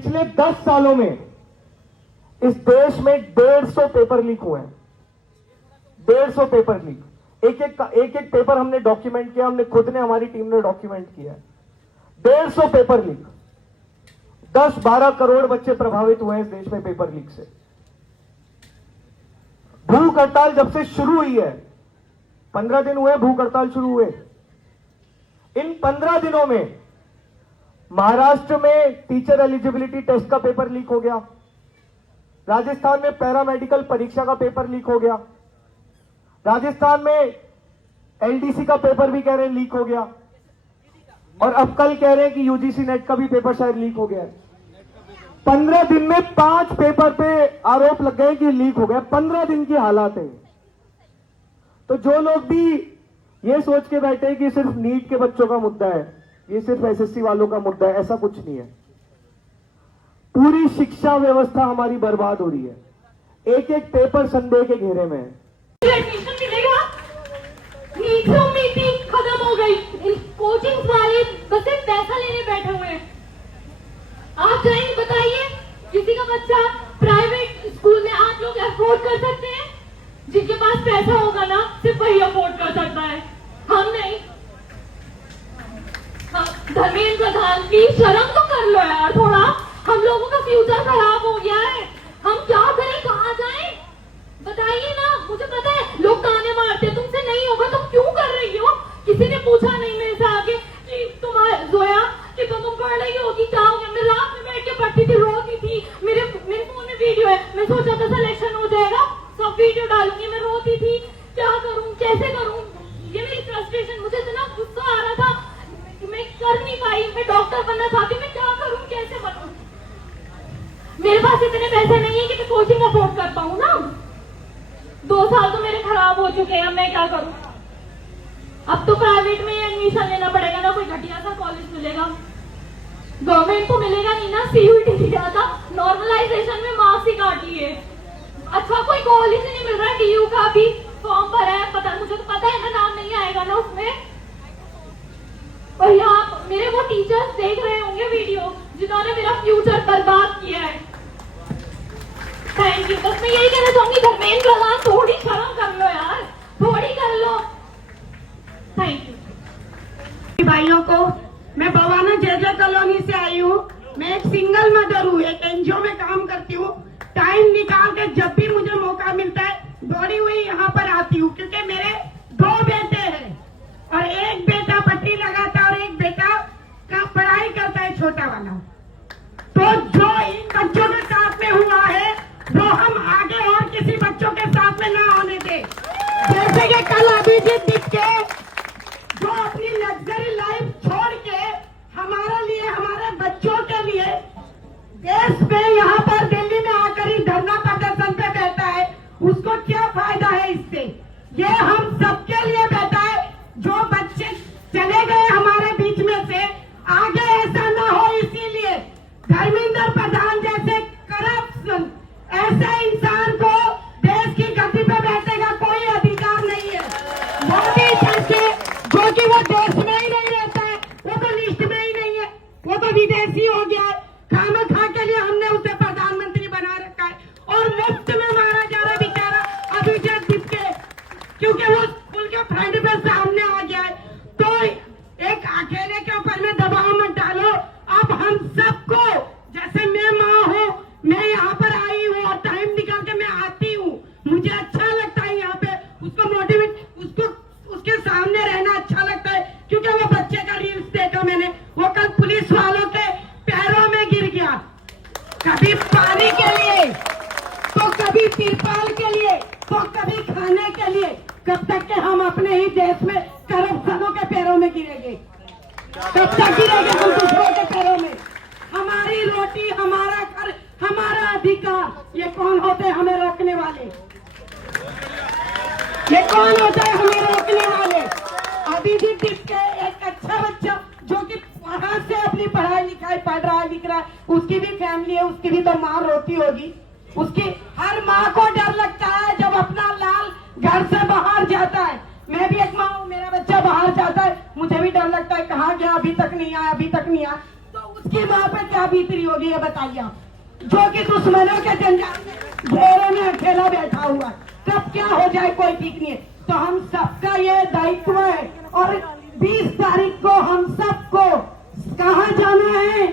पिछले 10 सालों में इस देश में 150 पेपर लीक हुए हैं। 150 पेपर लीक, एक एक पेपर हमने डॉक्यूमेंट किया, हमने खुद ने, हमारी टीम ने डॉक्यूमेंट किया है। 150 पेपर लीक, 10-12 करोड़ बच्चे प्रभावित हुए हैं इस देश में पेपर लीक से। भूख हड़ताल जब से शुरू हुई है, 15 दिन हुए भूख हड़ताल शुरू हुए। इन 15 दिनों में महाराष्ट्र में टीचर एलिजिबिलिटी टेस्ट का पेपर लीक हो गया, राजस्थान में पैरामेडिकल परीक्षा का पेपर लीक हो गया, राजस्थान में एलडीसी का पेपर भी कह रहे हैं लीक हो गया, और अब कल कह रहे हैं कि यूजीसी नेट का भी पेपर शायद लीक हो गया है। 15 दिन में 5 पेपर पे आरोप लग गए कि लीक हो गया। 15 दिन की हालात है। तो जो लोग भी ये सोच के बैठे कि सिर्फ नीट के बच्चों का मुद्दा है, ये सिर्फ एसएससी वालों का मुद्दा है, ऐसा कुछ नहीं है। पूरी शिक्षा व्यवस्था हमारी बर्बाद हो रही है। एक एक पेपर संदेह के घेरे में है। एडमिशन मिलेगा, नीट से उम्मीद थी, खत्म हो गई। इन कोचिंग वाले बस सिर्फ पैसा लेने बैठे हुए हैं। आप जाएंगे, बताइए, किसी का बच्चा प्राइवेट स्कूल में आप लोग अफोर्ड कर सकते हैं? जिनके पास पैसा होगा ना, सिर्फ वही अफोर्ड कर सकता है, हम नहीं। धर्मेंद्र प्रधान, प्लीज शर्म तो कर लो यार थोड़ा। हम लोगों का फ्यूचर खराब हो गया है, हम क्या करें, कहाँ जाएं? बताइए ना, मुझे पता है लोग ताने मारते, तुमसे नहीं होगा, तुम क्यों कर रही हो? किसी ने पूछा नहीं मेरे से आगे कि तुम्हारा जोया कि तो तुम पढ़ रही होगी, क्या हो गया? मैं रात में बैठ के पढ़ती थी, रोती थी। मेरे फोन में वीडियो है, मैं सोचा था सिलेक्शन हो जाएगा, सब वीडियो डालूंगी। मैं रोती थी, क्या करूं, कैसे करूं? ये मेरी फ्रस्ट्रेशन, मुझे इतना गुस्सा आ रहा था, मैं कर नहीं पाई। मैं डॉक्टर बनना चाहती हूँ, मैं क्या करूं, कैसे बनूं? मेरे पास इतने पैसे नहीं है कि मैं कोचिंग अफोर्ड कर पाऊं ना। 2 साल तो मेरे खराब हो चुके हैं, मैं क्या करूं? अब तो प्राइवेट में एडमिशन लेना पड़ेगा ना, कोई घटिया सा कॉलेज मिलेगा, गवर्नमेंट तो मिलेगा नहीं ना। सीयूईटी दिया था, नॉर्मलाइजेशन में मार्क्स ही काट लिए। अच्छा कोई कॉलेज नहीं मिल रहा, डीयू का भी फॉर्म भरा है, पता, मुझे तो पता है ना, नाम नहीं आएगा ना उसमें। और यहाँ मेरे वो टीचर्स देख रहे होंगे वीडियो, जिन्होंने मेरा फ्यूचर बर्बाद किया है। Thank you. बस मैं यही कहना चाहूंगी, धर्मेंद्र प्रधान थोड़ी शर्म कर लो यार, थोड़ी कर लो। Thank you. भाइयों को, मैं भवाना जय कॉलोनी से आई हूँ। मैं एक सिंगल मदर हूँ, एक एनजीओ में काम करती हूँ। टाइम निकाल के जब भी मुझे मौका मिलता है, दौड़ी हुई यहाँ पर आती हूँ, क्योंकि मेरे 2 बेटे हैं और एक बेटा पट्टी लगाता है और एक बेटा का पढ़ाई करता है, छोटा वाला। तो जो इन बच्चों के साथ में हुआ है, वो हम आगे और किसी बच्चों के साथ में ना होने दे। जैसे कि कल अभिजीत दिखे जो अपनी लग्जरी लाइफ छोड़ के हमारे लिए, हमारे बच्चों के लिए देश में यहाँ पर दिल्ली में आकर ही धरना प्रदर्शन पे बैठा है, उसको क्या फायदा है इससे? ये हम सबके लिए बैठा है। जो बच्चे चले गए हमारे बीच में से, आगे ऐसा ना हो, इसीलिए धर्मेंद्र प्रधान जैसे करप्शन, ऐसे इंसान को देश की गद्दी पे बैठने का कोई अधिकार नहीं है। मोदी जैसे, जो कि वो देश में ही नहीं रहता है, वो तो लिस्ट में ही नहीं है, वो तो विदेशी हो गया है। खाना खा के लिए हमने उसे प्रधानमंत्री बना रखा है और मुफ्त में मारा जा रहा बेचारा अभिजीत दिखे, क्योंकि वो स्कूल के फ्रंट पे सामने आ गया है। तो एक अकेले के ऊपर में दबाव मत डालो। अब हम सबको, जैसे मैं माँ हूँ, मैं यहाँ पर आई हूँ और टाइम निकाल के मैं आती हूँ, मुझे अच्छा लगता है यहाँ पे उसको मोटिवेट, उसको उसके सामने रहना अच्छा लगता है, क्योंकि वो बच्चे का रील्स देखा मैंने। वो कल पुलिस वालों के पैरों में गिर गया, कभी पानी के लिए, तो कभी तिरपाल के लिए, तो कभी खाने के लिए। कब तक के हम अपने ही देश में करप्शनों के पैरों में गिरेंगे? कब तक गिरेंगे हम दूसरों के पैरों में? हमारी रोटी, हमारा घर, हमारा अधिकार, ये कौन होते हैं हमें रोकने वाले? ये कौन होता है हमें रोकने वाले? अभिजीत के एक अच्छा बच्चा जो कि वहां से अपनी पढ़ाई लिखाई पढ़ रहा है, लिख रहा है, उसकी भी फैमिली है, उसकी भी तो माँ रोती होगी। उसकी हर माँ को डर लगता है जब अपना लाल घर से बाहर जाता है। मैं भी एक माँ हूँ, मेरा बच्चा बाहर जाता है, मुझे भी डर लगता है, कहाँ गया, अभी तक नहीं आया, अभी तक नहीं आया। तो उस उसकी माँ पे क्या बीत रही होगी ये बताइए आप, जो कि दुश्मनों के जंजाल में घेरे में अकेला बैठा हुआ है। कब क्या हो जाए कोई ठीक नहीं है। तो हम सबका ये दायित्व है और 20 तारीख को हम सबको कहाँ जाना है,